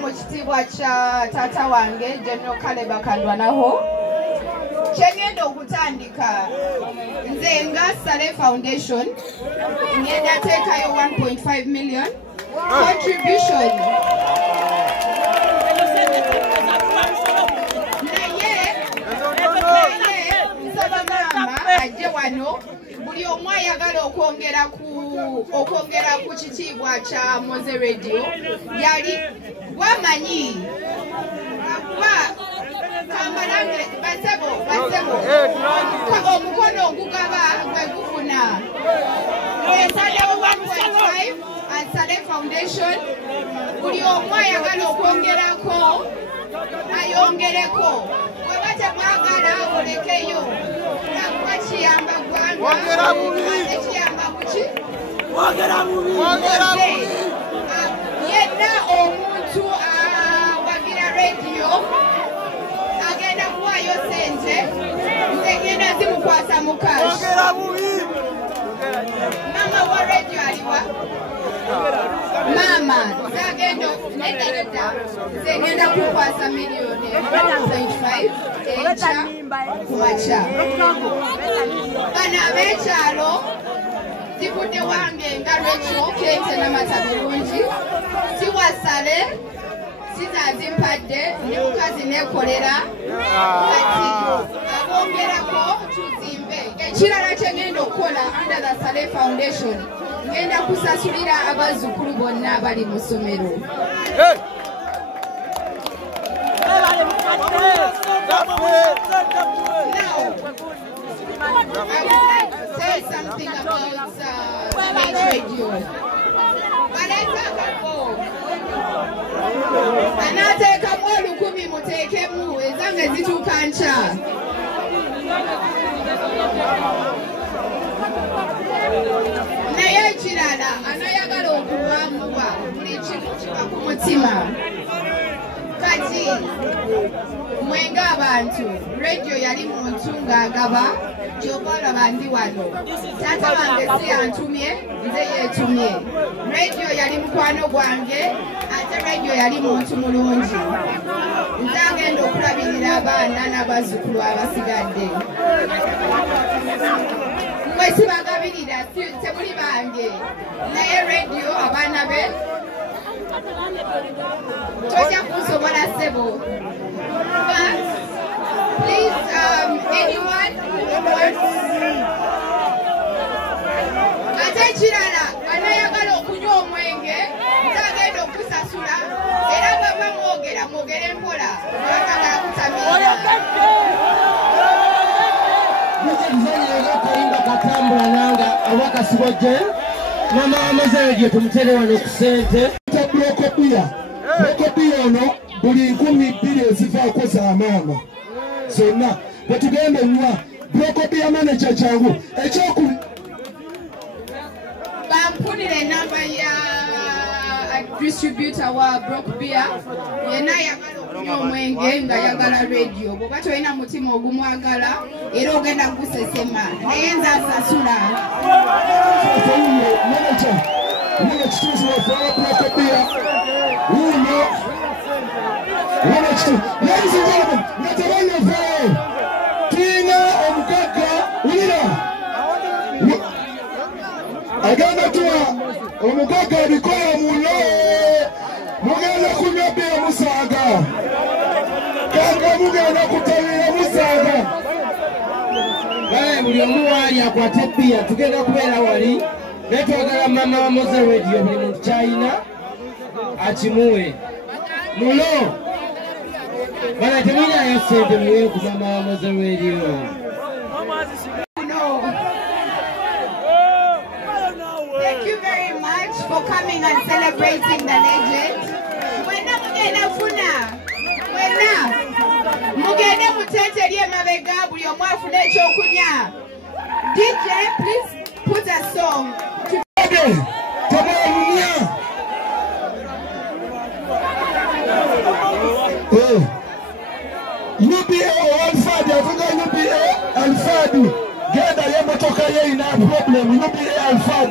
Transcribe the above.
Mukitibwa kya tata wange General Kale bakandwanaho kyengenda okutandika nze nga Saleh Foundation ngenda teekayo 1.5 million contribution naye nsaba maama ajje wano buli omu ayagala okwongera ku kitiibwa kya Moze Radio yali wamanyi kambalange basebo omukono ogugaba gwe gufuna ensalewo 1.5 and Saleh Foundation buli omu ayagala okwongerako ayongereko bweba temwagala olekeyo nakuba kiyamba gwanga ekiyamba kuki yenna omuntu awagira radio agenda kuwayo sente nze ngenda zimukwasa mu cash. Mama wa radio aliwa mama zagenda nedda nze ngenda kukwasa miliyoni 1.5 echa kuwacha bana abekyalo zivudde wange nga Rachel Kente n'amata birungi siwa Saleh sizazimpadde ne mukazi nekolera kati abongerako tuzimbe ekirala kyengenda okukola under the Saleh Foundation ngenda kusasulira abazzukulu bonna abali mu ssomero. Say something about radio. Anateka mwolu 10 mutekemu ezange zituuka nkya. Naye ekirala anayagala okubamuwa buli kintu kiba ku mutima. Kati mwenga abantu radio yali muntu ng'agaba gy'obalaba ndi wano taata wange si yantumye nze yeetumye radio yali mukwano gwange ate radio yali muntu mulungi nze agenda okulabirira abaana n'abazzukulu abasigadde mwe sibagabirira temuli bange naye radio abaana be tojja kunsobola ssebo. Please, anyone who wants ate kirala anayagala okunywa omwenge ntagenda okusasula era baba mwogere mpola bakagala kutamira mukizanyaga kayimba katambula nanga awakasibojje mama Moze gye tumutere wano ku ssente Kookie ono buli 12 ezivaako za maama zonna bwetugenda onywa Kookie manager kyangu ekyoku bampulira enamba ya distributor wa Brock Beer yenna ayagala okunywa omwenge nga ayagala radio bw'oba tolina mutima ogumwagala era ogenda kugusesema naye nze asasula ekituufu wafaala Brock Beer wuuno ladies and gentlemen, natawanyavaayo tuyina omugagga wulira agenda tuwa omugagga ebikola muno mugenda kunywa bbiya musaaga kanga mugenda kutalira musaaga buli omu waali akwate bbiya tugenda kubeera wali naye twagala mama wa Moze Radio buli muntu kyayina akimuwe muno bana temulinayo ssente muwe ku mama wa Moze Radio. Thank you very much for coming and celebrating the legend. Mwena mugenda funa mwena mugende mutente lye mabega buli omu afune ekyokunya. DJ, please put a song. UPA Alfadi, avuga UPA Alfadi. Genda ye motoka ye ina problem UPA Alfadi.